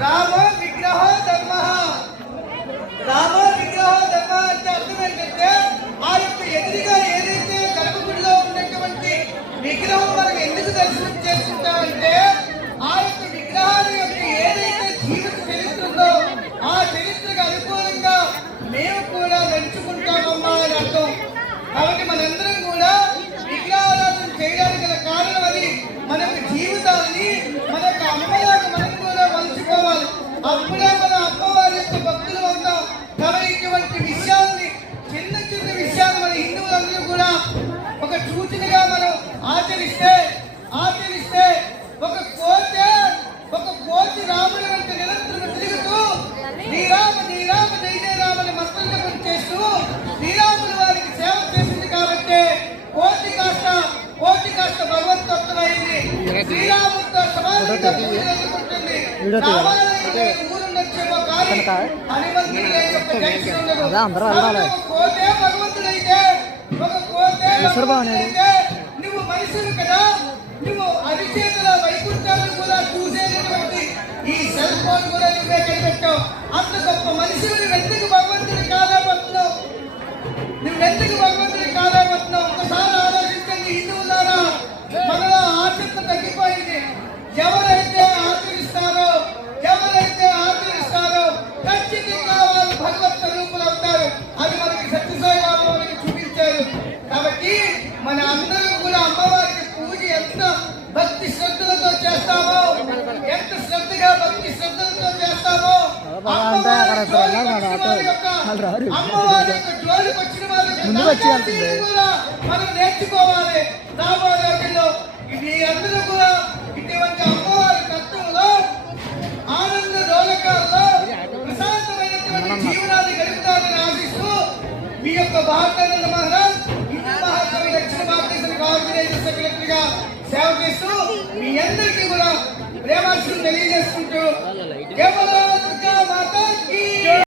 రామ విగ్రహ ధర్మ. రామ విగ్రహ ధర్మ అంటే అర్థం ఏంటంటే ఆ యొక్క ఎదురుగా ఏదైతే గర్భగుడిలో ఉన్నటువంటి విగ్రహం మనకు ఎందుకు దర్శనం చేసుకుంటామంటే ఆ యొక్క విగ్రహాల యొక్క ఏదైతే జీవిత చరిత్ర ఉందో ఆ చరిత్రకు అనుకూలంగా మేము కూడా నడుచుకుంటామమ్మా అని అర్థం. కాబట్టి మనందరం కూడా విగ్రహారాధన చేయడానికి గల కారణం అది మనకు జీవితాన్ని మన యొక్క అమ్మలాగా మనం కూడా మలుచుకోవాలి. అప్పుడే మన అమ్మవారి యొక్క భక్తులు అవుతాం. కాబట్టి ఇటువంటి విషయాల్ని చిన్న చిన్న విషయాలు మన హిందువులందరూ కూడా ఒక సూచనగా మనం ఆచరిస్తే ఒక కోతి రాముడి వెంట నిరంతరం తిరుగుతూ శ్రీరామ శ్రీరామ జయ జయ రామని మంత్రం చేస్తూ శ్రీరాములు వారికి సేవ చేసింది కాబట్టి కోటి కాస్త భగవతత్వమైంది. శ్రీరాముడితో సమానంగా పూజలుకుంటుంది. ఊరుండొచ్చేమో కానీ హనుమంతుడి యొక్క జంక్షన్ ఉండదు. కోతే భగవంతుడైతే ఒక కోతే నువ్వు మనిషివి కదా, నువ్వు అరిచేతుల వైకుంఠాలను కూడా చూసేటటువంటి ఈ సెల్ ఫోన్ కూడా నువ్వే కనిపెట్టావు. అంత గొప్ప మనిషివి నువ్వెందుకు భగవంతుడి కాదాపడుతున్నావు? ఒకసారి ఆలోచించండి హిందువులారా. మనలో ఆసక్తి తగ్గిపోయింది. ఎవరైతే ఆచరిస్తారో ఖచ్చితంగా వాళ్ళు భగవత్ స్వరూపులు అవుతారు. అది మనకి సత్యసాయి బాబు మనకి చూపించారు. కాబట్టి మన అందరం కూడా అమ్మవారికి పూజ ఎంత భక్తి శ్రద్ధలతో చేస్తామో అమ్మవారి యొక్క జోలికి వచ్చిన వాళ్ళకి కూడా మనం నేర్చుకోవాలి. రాబోయే రోజుల్లో ఇది అందరూ కూడా ఇటువంటి అమ్మవారి తత్వంలో ఆనంద డోలకాల్లో ప్రశాంతమైనటువంటి జీవనాన్ని గడుపుతారని ఆశిస్తూ మీ యొక్క భారతానంద మహారాజ్ హిందూ మహాకవి దక్షిణ భారతదేశ ఆర్గనైజర్ సెక్రటరీగా సేవ చేస్తూ మీ అందరికీ కూడా